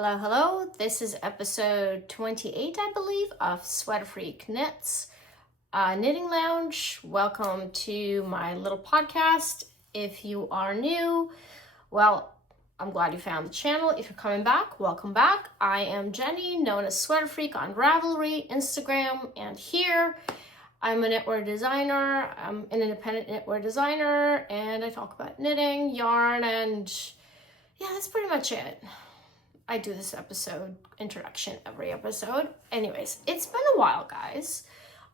Hello, hello. This is episode 28, I believe, of Sweater Freak Knits Knitting Lounge. Welcome to my little podcast. If you are new, well, I'm glad you found the channel. If you're coming back, welcome back. I am Jenny, known as Sweater Freak on Ravelry, Instagram, and here. I'm a knitwear designer. I'm an independent knitwear designer, and I talk about knitting, yarn, and yeah, that's pretty much it. I do this introduction every episode. Anyways, it's been a while, guys.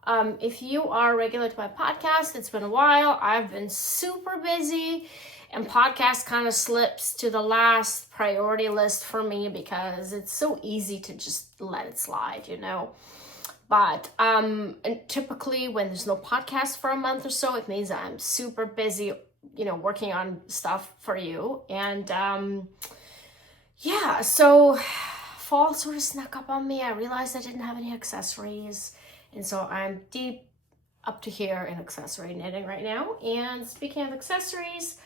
If you are regular to my podcast, it's been a while. I've been super busy, and podcast kind of slips to the last priority list for me because it's so easy to just let it slide, you know. But and typically when there's no podcast for a month or so, it means I'm super busy, you know, working on stuff for you. And yeah, so fall sort of snuck up on me. I realized I didn't have any accessories, and so I'm deep up to here in accessory knitting right now. And speaking of accessories,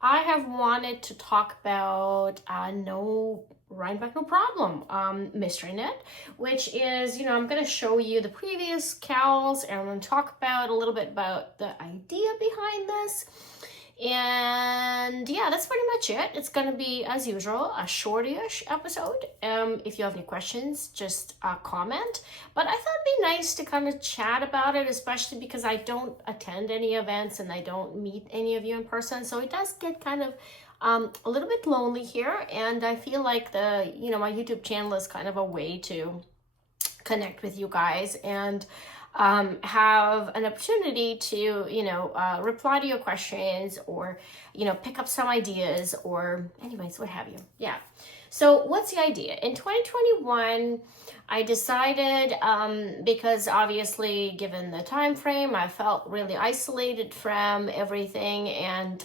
I have wanted to talk about no Rhinebeck no problem mystery knit, which is, you know, I'm going to show you the previous cowls, and I'm going to talk about a little bit about the idea behind this. And yeah, that's pretty much it. It's gonna be, as usual, a shortish episode. If you have any questions, just comment. But I thought it'd be nice to kind of chat about it, especially because I don't attend any events and I don't meet any of you in person. So it does get kind of a little bit lonely here, and I feel like my YouTube channel is kind of a way to connect with you guys and have an opportunity to, reply to your questions or, pick up some ideas or anyways, what have you. Yeah. So what's the idea? In 2021, I decided, because obviously given the time frame, I felt really isolated from everything, and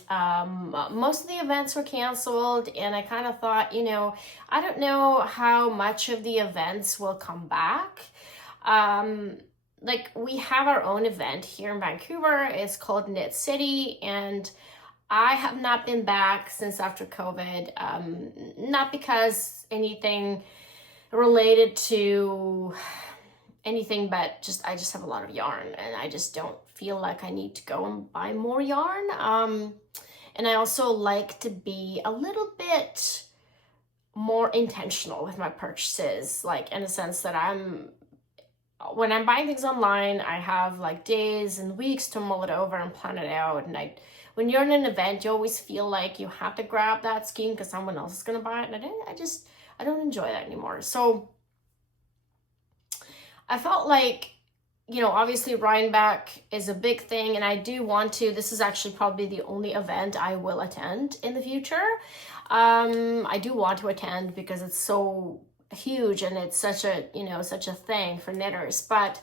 most of the events were canceled, and I kind of thought, I don't know how much of the events will come back. Like, we have our own event here in Vancouver. It's called Knit City, and I have not been back since after COVID. Not because anything related to anything, but I just have a lot of yarn, and I just don't feel like I need to go and buy more yarn. And I also like to be a little bit more intentional with my purchases, like in the sense that when I'm buying things online, I have like days and weeks to mull it over and plan it out. And when you're in an event, you always feel like you have to grab that skein because someone else is going to buy it. And I don't enjoy that anymore. So I felt like, obviously Rhinebeck is a big thing, and I do want to. This is actually probably the only event I will attend in the future. I do want to attend because it's so huge and it's such a thing for knitters. But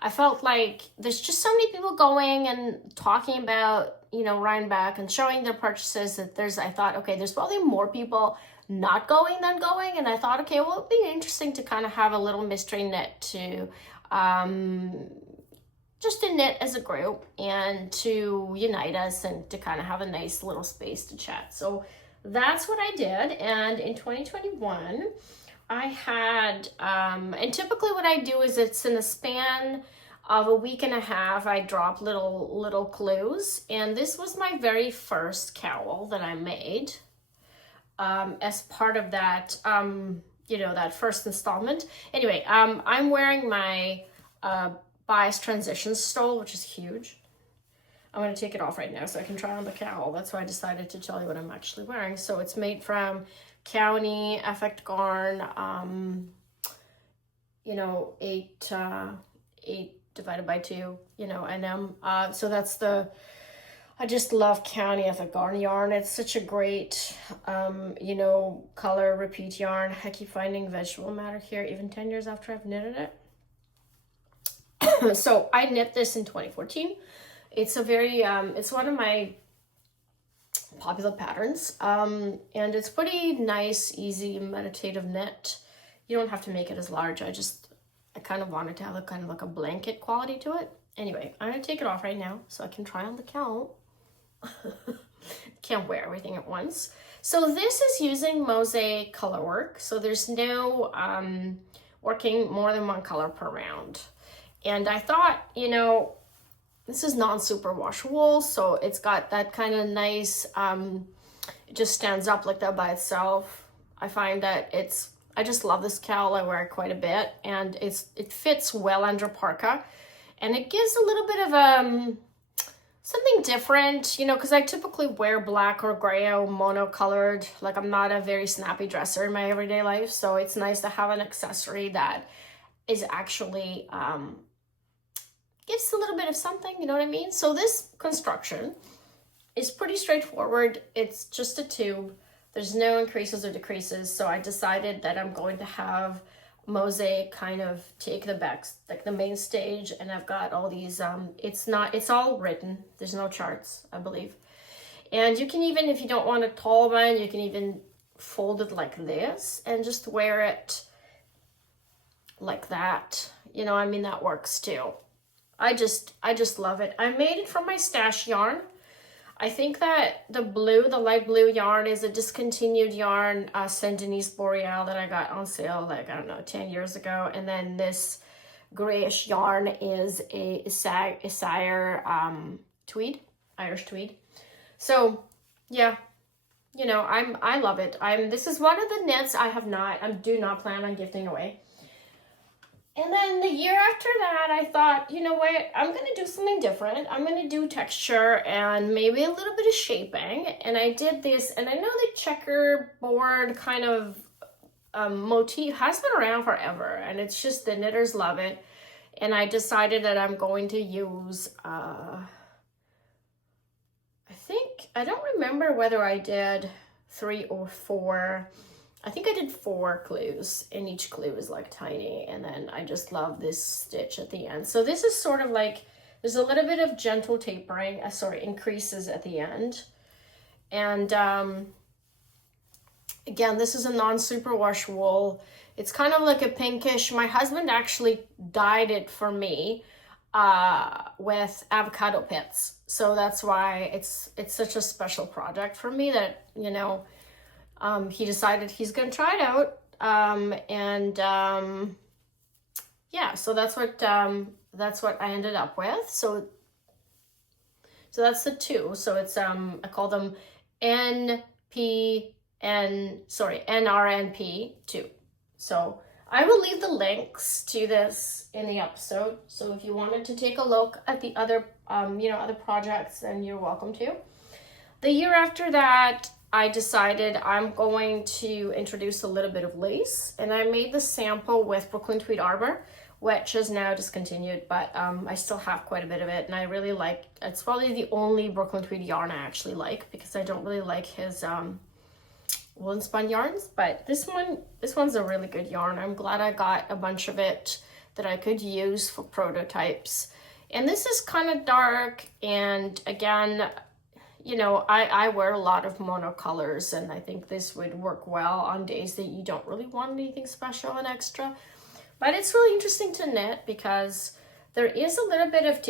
I felt like there's just so many people going and talking about, Rhinebeck and showing their purchases that I thought, okay, there's probably more people not going than going. And I thought, okay, well, it'd be interesting to kind of have a little mystery knit to, just to knit as a group and to unite us and to kind of have a nice little space to chat. So that's what I did. And in 2021, I had, and typically what I do is it's in the span of a week and a half, I drop little clues. And this was my very first cowl that I made as part of that, that first installment. Anyway, I'm wearing my bias transitions stole, which is huge. I'm going to take it off right now so I can try on the cowl. That's why I decided to tell you what I'm actually wearing. So it's made from County Effect Garn, 8 divided by 2, NM. So that's I just love County Effect Garn yarn. It's such a great, color repeat yarn. I keep finding vegetable matter here even 10 years after I've knitted it. So I knit this in 2014. It's a very, it's one of my popular patterns, and it's pretty nice, easy, meditative knit. You don't have to make it as large. I kind of wanted to have a kind of like a blanket quality to it. Anyway, I'm gonna take it off right now so I can try on the cowl. Can't wear everything at once. So this is using Mosaic color work. So there's no working more than one color per round. And I thought, you know, this is non-superwash wool, so it's got that kind of nice, it just stands up like that by itself. I find that I just love this cowl. I wear it quite a bit, and it fits well under parka, and it gives a little bit of something different, you know, because I typically wear black or gray or monocolored. Like, I'm not a very snappy dresser in my everyday life, so it's nice to have an accessory that is actually gives a little bit of something, you know what I mean? So this construction is pretty straightforward. It's just a tube. There's no increases or decreases. So I decided that I'm going to have Mosaic kind of take the back, like the main stage. And I've got all these, it's all written. There's no charts, I believe. And you can even, if you don't want a tall one, you can even fold it like this and just wear it like that. You know, I mean, that works too. I just love it. I made it from my stash yarn. I think that the light blue yarn is a discontinued yarn, Saint Denis Boreal, that I got on sale, like, I don't know, 10 years ago. And then this grayish yarn is a Sire tweed, Irish tweed. So yeah, you know, I love it. This is one of the knits I do not plan on gifting away. And then the year after that, I thought, you know what, I'm going to do something different. I'm going to do texture and maybe a little bit of shaping. And I did this, and I know the checkerboard kind of motif has been around forever, and it's just the knitters love it. And I decided that I'm going to use, I don't remember whether I did 3 or 4. I think I did 4 clues, and each clue is like tiny, and then I just love this stitch at the end. So this is sort of like, there's a little bit of gentle tapering, increases at the end. And again, this is a non-superwash wool. It's kind of like a pinkish. My husband actually dyed it for me with avocado pits. So that's why it's such a special project for me that, you know, he decided he's going to try it out. Yeah, so that's what I ended up with. So that's the 2. So it's, I call them NRNP 2. So I will leave the links to this in the episode. So if you wanted to take a look at the other, other projects, then you're welcome to. The year after that, I decided I'm going to introduce a little bit of lace, and I made the sample with Brooklyn Tweed Arbor, which is now discontinued, but I still have quite a bit of it, and I really like, it's probably the only Brooklyn Tweed yarn I actually like, because I don't really like his woolen spun yarns, but this one's a really good yarn. I'm glad I got a bunch of it that I could use for prototypes. And this is kind of dark, and again, you know, I wear a lot of monocolors, and I think this would work well on days that you don't really want anything special and extra. But it's really interesting to knit because there is a little bit of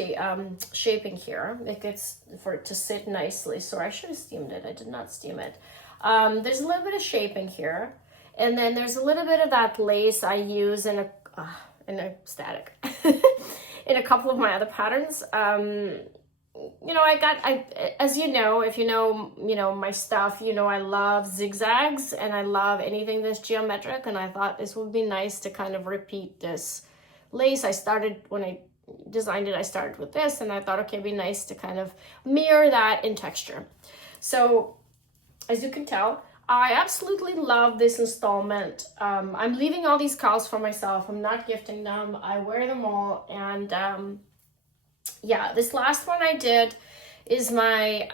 shaping here. It gets for it to sit nicely. So I should have steamed it. I did not steam it. There's a little bit of shaping here, and then there's a little bit of that lace I use in a static in a couple of my other patterns. You know, as you know, if you know my stuff, you know, I love zigzags and I love anything that's geometric, and I thought this would be nice to kind of repeat this lace. When I designed it, I started with this, and I thought, okay, it'd be nice to kind of mirror that in texture. So as you can tell, I absolutely love this installment. I'm leaving all these cowls for myself. I'm not gifting them. I wear them all, and yeah, this last one I did is my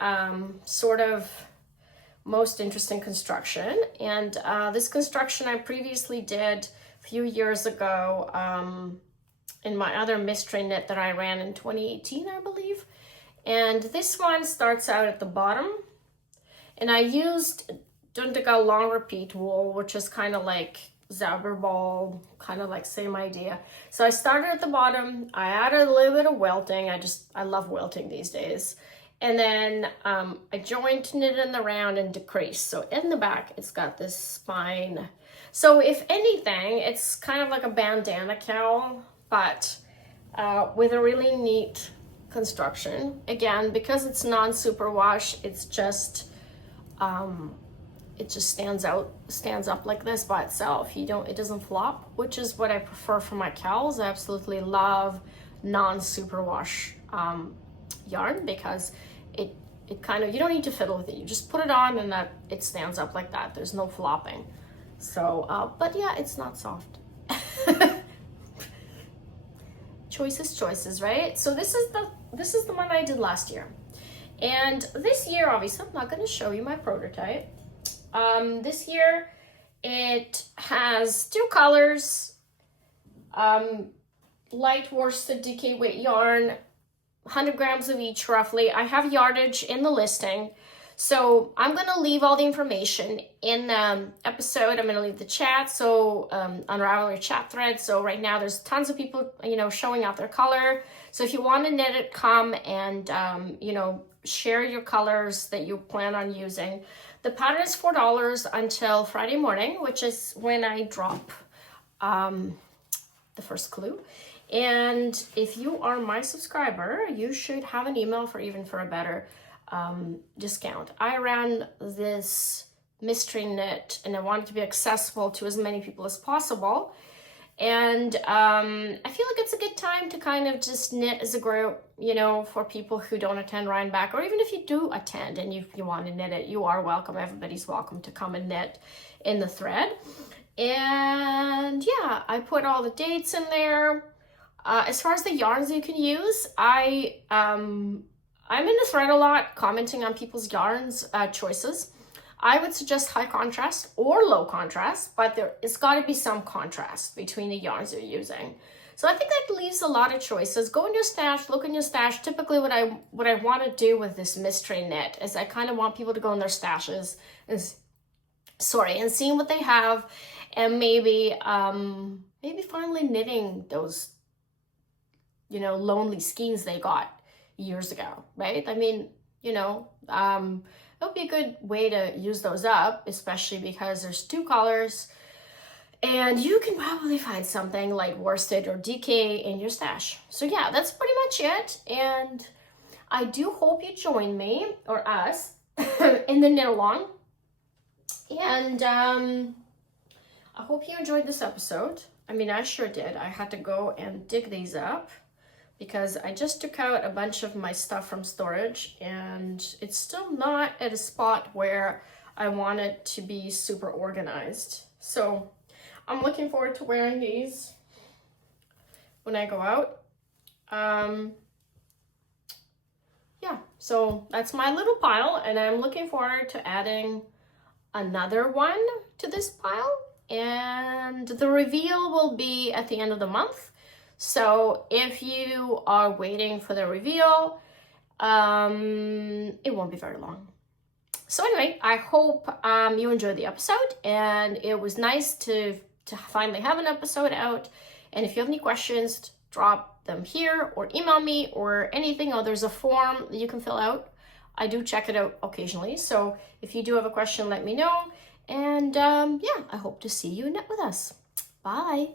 sort of most interesting construction. And this construction I previously did a few years ago in my other mystery knit that I ran in 2018, I believe. And this one starts out at the bottom. And I used Dundigal long repeat wool, which is kind of like Zauberball, kind of like same idea. So I started at the bottom. I added a little bit of welting. I love welting these days. And then I joint knit in the round and decrease. So in the back, it's got this spine. So if anything, it's kind of like a bandana cowl, but with a really neat construction. Again, because it's non-superwash, it's just it just stands up like this by itself. It doesn't flop, which is what I prefer for my cowls. I absolutely love non-superwash yarn because it kind of, you don't need to fiddle with it. You just put it on and that it stands up like that. There's no flopping. So, but yeah, it's not soft. Choices, right? So this is the one I did last year. And this year, obviously, I'm not going to show you my prototype. This year, it has 2 colors, light worsted DK weight yarn, 100 grams of each roughly. I have yardage in the listing. So I'm going to leave all the information in the episode. I'm going to leave the chat, so on Ravelry chat thread. So right now there's tons of people, showing out their color. So if you want to knit it, come and, share your colors that you plan on using. The pattern is $4 until Friday morning, which is when I drop the first clue. And if you are my subscriber, you should have an email for a better discount. I ran this mystery knit and I wanted to be accessible to as many people as possible. And I feel like it's a good time to kind of just knit as a group, for people who don't attend Rhinebeck, or even if you do attend and you want to knit it, you are welcome. Everybody's welcome to come and knit in the thread. And yeah, I put all the dates in there. As far as the yarns you can use, I'm in the thread a lot commenting on people's yarns choices. I would suggest high contrast or low contrast, but it's got to be some contrast between the yarns you're using. So I think that leaves a lot of choices. Go in your stash, look in your stash. Typically what I want to do with this mystery knit is I kind of want people to go in their stashes and seeing what they have, and maybe finally knitting those lonely skeins they got years ago, right? I mean, it would be a good way to use those up, especially because there's 2 colors and you can probably find something like worsted or DK in your stash. So yeah, that's pretty much it. And I do hope you join me or us in the knit along. And I hope you enjoyed this episode. I mean, I sure did. I had to go and dig these up because I just took out a bunch of my stuff from storage and it's still not at a spot where I want it to be super organized. So I'm looking forward to wearing these when I go out. Yeah, so that's my little pile, and I'm looking forward to adding another one to this pile, and the reveal will be at the end of the month. So if you are waiting for the reveal, it won't be very long. So anyway, I hope you enjoyed the episode, and it was nice to finally have an episode out. And if you have any questions, drop them here or email me or anything. Oh, there's a form that you can fill out. I do check it out occasionally. So if you do have a question, let me know. And yeah, I hope to see you knit with us. Bye.